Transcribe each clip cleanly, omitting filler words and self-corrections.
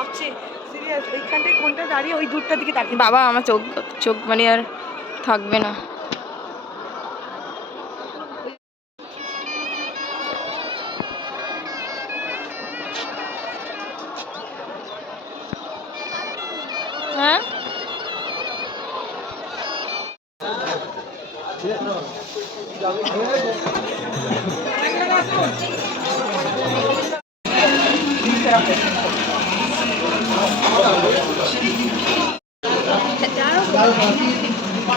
ভাবছি সিরিয়াস ওইখানটায় কোনটা দাঁড়িয়ে ওই দূরটার দিকে তাকিয়ে। বাবা আমার চোখ চোখ মানে আর থাকবে না। হ্যাঁ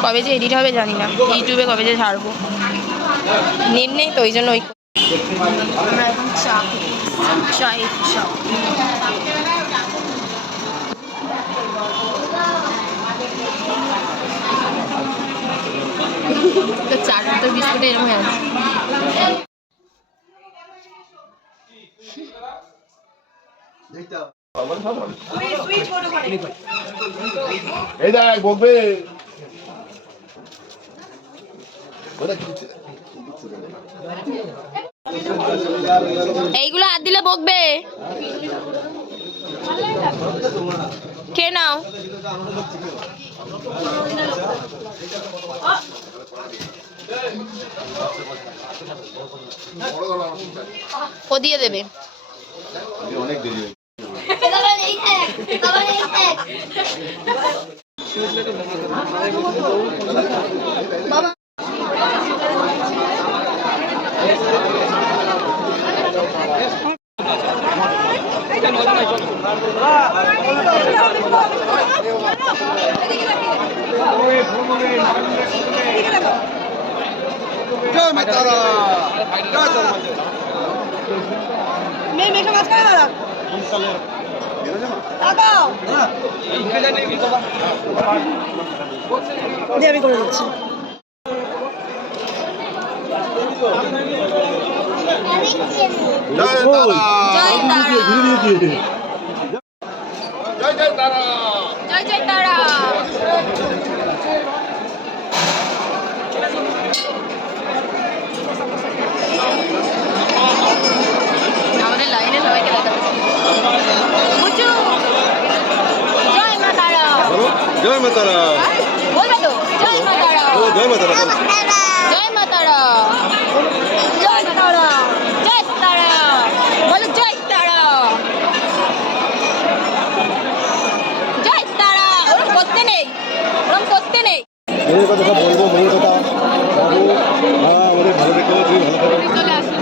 কবে যে এডিট হবে জানি না, ইউটিউবে কবে যে ছাড়বো, নেট নেই তো ওই জন্য ওই আমরা এখন চা চায়ের চা তো চার তো বিস্কুটে এরকম হয়ে আছে। এই দেখ বকবে এইগুলো হাত দিলে বকবে। কে নাও ও দিয়ে দেবে। অনেক দেরি বাবা আমি করে দিচ্ছি। জয় তারা জয় তারা জয় জয় তারা জয় জয় তারা। আমাদের লাইনে সবাইকে দেখা জয় মা তারা। জয় মা তারা বলবে তো জয় মা তারা জয় মা তারা জয় মা তারা জয় তারা জয় তারা বলো জয় তারা জয় তারা। ওরকম করতে নেই, ওরকম করতে নেই। মনের কথা সব বলবো, মনের কথা বাবু হ্যাঁ আমাদের ভালো দেখতে হবে, তুমি ভালো থাকো। চলে আসুন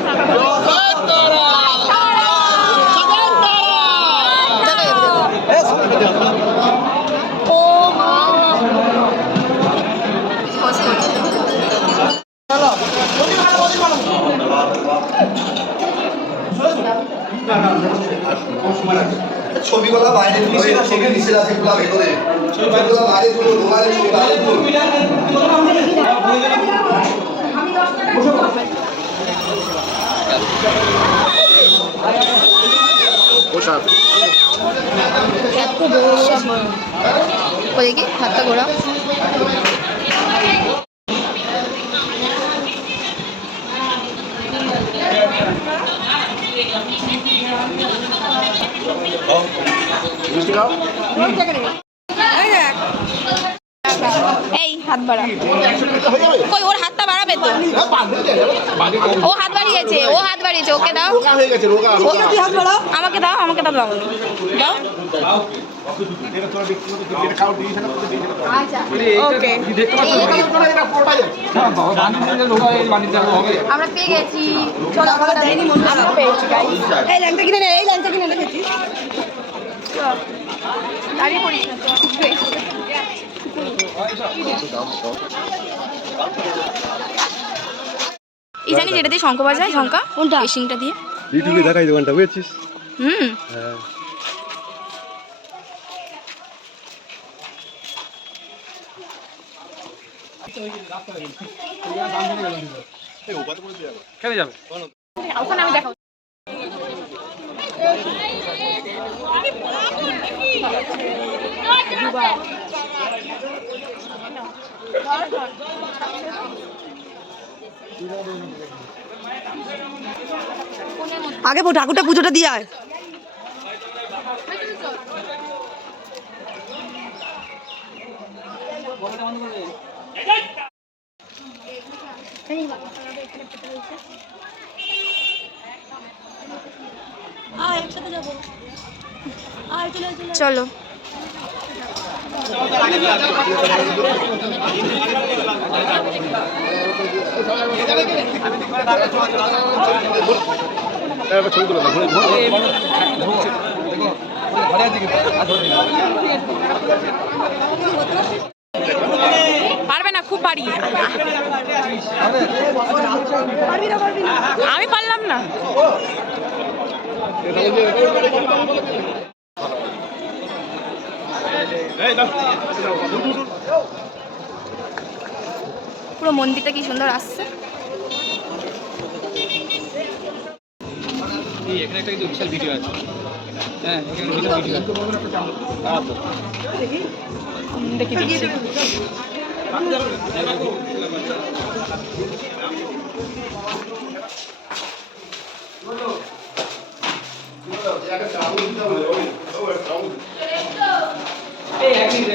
ও মা ছবিগুলো বাইরে ছবি নিচে আছে পুরো ভেতরে ছবিগুলো বাইরে তুলো মোবাইলে ছবি বাইরে তুলো পোশাক এত বড় বলে কি হাতটা ঘোরা এই হাত বাড়া কই ওর হাতটা বাড়াবে তো ও হাত বাড়িয়েছে ও হাত বাড়িয়েছে ওকে দাও আমাকে দাও আমাকে দাও দাও ওকে আমরা পেয়ে গেছি চলো আমরা দেয়নি মনে আমরা পেয়েছি গাইস এই ল্যাংটা কিনে নে, এই ল্যাংটা কিনে রেখেছি। দাঁড়িয়ে পড়িস না এই জানি যেটা দিয়ে শঙ্খ বাজায় ঝঙ্কা কোনটা মেশিনটা দিয়ে ইউটিউবে দেখাই দোকানটা বুঝেছিস? হুম হ্যাঁ কেন যাবে ওখানে আমি দেখাবো আগে ঠাকুরটা পুজোটা দিয়ে আয়। চলো ছবি তুলে পারবে না, খুব পারি। আমি পারলাম না। পুরো মন্দিরটা কি সুন্দর আসছে। এখানে একটা কিন্তু বিশাল ভিডিও আছে। হ্যাঁ, এখানে বিশাল ভিডিও আছে। দেখে দিচ্ছি। এই এক মিনিট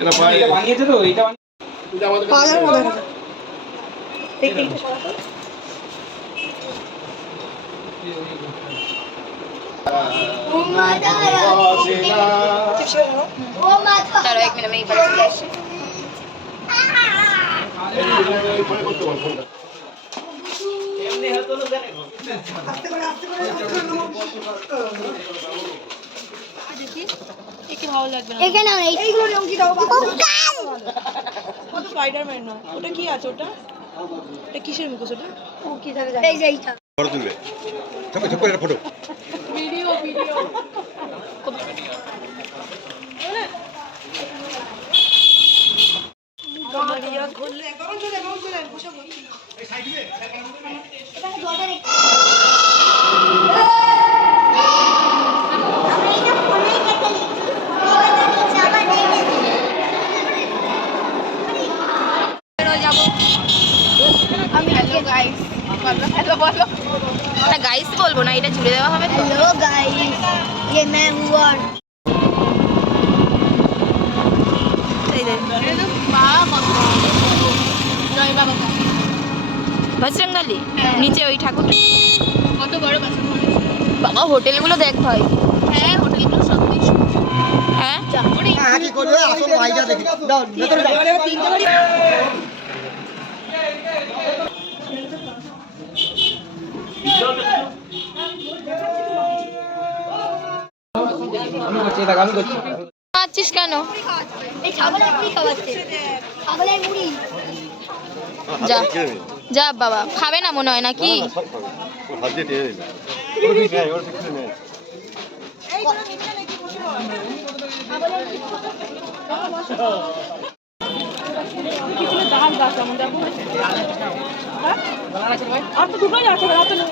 এটা পায়ে এটা বানিয়েছে তো, এটা পাগলের মতো দেখা যায়। এইটা সরাতো। দাঁড়াও 1 মিনিট, আমি এই পাশে চলে আসি। আস্তে করে আস্তে করে এখানে এইগুলো রঙি দাও বাবা। কত স্পাইডারম্যান না, ওটা কি আছে? ওটা এটা কিসের মুখোশ? ওটা ও কি জানে জানে। এই যে এইটা ফটো তুলবে ঝপ করে ফটো গাড়িয়া ঘুরলে কখন চলে বসে বলছি। এখানে জলটা দেখতে হ্যালো গাইস, হ্যালো বলো না। গাইস বলবো না, এটা জুড়ে দেওয়া হবে তো। हेलो गाइस ये मैं हूँ और বজরংবলী নিচে ওই ঠাকুরটা কত বড় বাবা। হোটেলগুলো দেখ ভাই। হ্যাঁ, হোটেলগুলো সত্যি। হ্যাঁ, কি করবে? আসল ভাইটা দেখি দাও ভেতরে যাও। তিনটে বাড়ি আমি করছি, এটা আমি করছি। আছিস কেন? এই ছাগলের মুড়ি খাওয়াচ্ছে ছাগলের মুড়ি যা যা বাবা, খাবে না মনে হয় নাকি? হাত দিয়ে টেনে নেবে ওর ঠিক নেই আর তো দুটোই আছে রাতে নেই।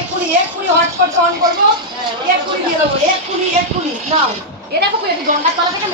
এক্ষুনি হটস্পট অন করবো, এক্ষুনি দিয়ে দেবো, এক্ষুনি নাও। এ দেখো গন্ডার তলা থেকে